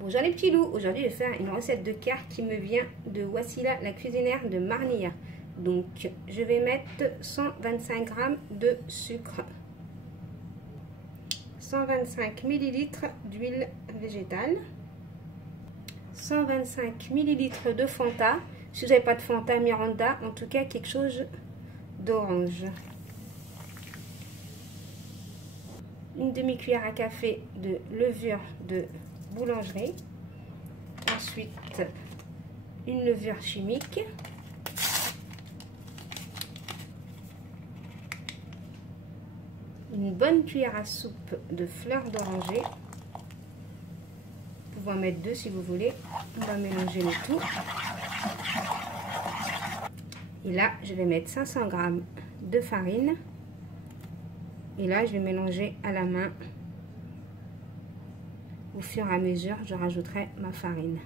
Bonjour les petits loups, aujourd'hui je vais faire une recette de quart qui me vient de Wassila la cuisinière de Marnia. Donc je vais mettre 125 g de sucre, 125 ml d'huile végétale, 125 ml de Fanta, si vous n'avez pas de Fanta Miranda, en tout cas quelque chose d'orange, une demi-cuillère à café de levure de boulangerie, ensuite une levure chimique, une bonne cuillère à soupe de fleurs d'oranger, vous pouvez en mettre deux si vous voulez. On va mélanger le tout et là je vais mettre 500 g de farine et là je vais mélanger à la main. Au fur et à mesure, je rajouterai ma farine.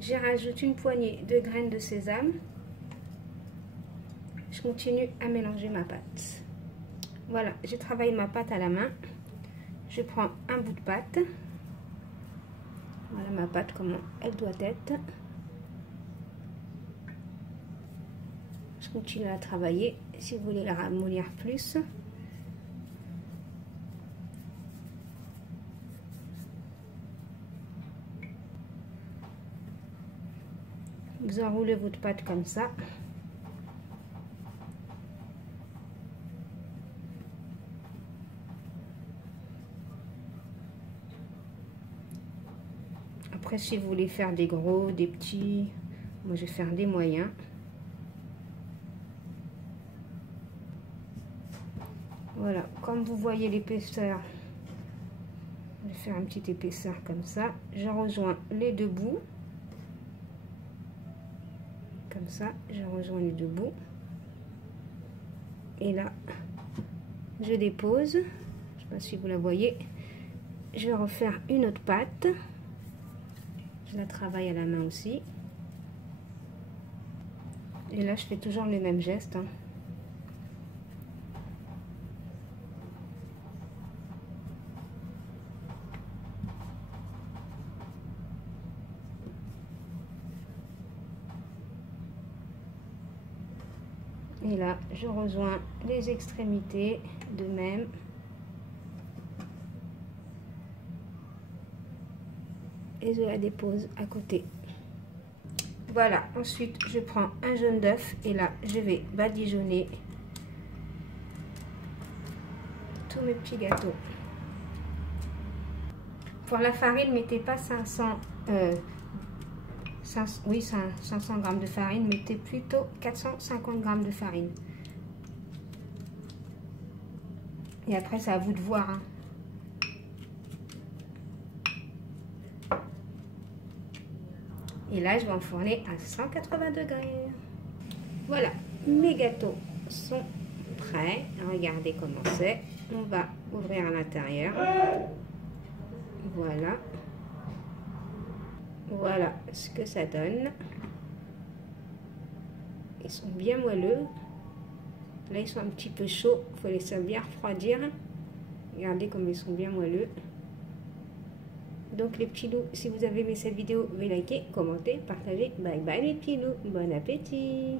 J'y rajoute une poignée de graines de sésame. Je continue à mélanger ma pâte. Voilà, j'ai travaillé ma pâte à la main. Je prends un bout de pâte. Voilà ma pâte, comment elle doit être. Je continue à travailler. Si vous voulez la ramollir plus, vous enroulez votre pâte comme ça. Après, si vous voulez faire des gros, des petits, moi je vais faire des moyens. Voilà, comme vous voyez l'épaisseur, je vais faire une petite épaisseur comme ça. Je rejoins les deux bouts. Comme ça, je rejoins les deux bouts. Et là, je dépose. Je ne sais pas si vous la voyez. Je vais refaire une autre pâte. Je la travaille à la main aussi. Et là, je fais toujours les mêmes gestes. Et là, je rejoins les extrémités de même. Et je la dépose à côté. Voilà, ensuite je prends un jaune d'œuf et là, je vais badigeonner tous mes petits gâteaux. Pour la farine, mettez pas 500 g de farine, mettez plutôt 450 g de farine. Et après, c'est à vous de voir. Hein. Et là, je vais enfourner à 180 degrés. Voilà, mes gâteaux sont prêts. Regardez comment c'est. On va ouvrir à l'intérieur. Voilà. Voilà ce que ça donne. Ils sont bien moelleux. Là, ils sont un petit peu chauds. Il faut les laisser bien refroidir. Regardez comme ils sont bien moelleux. Donc les petits loups, si vous avez aimé cette vidéo, veuillez liker, commenter, partager. Bye bye les petits loups. Bon appétit.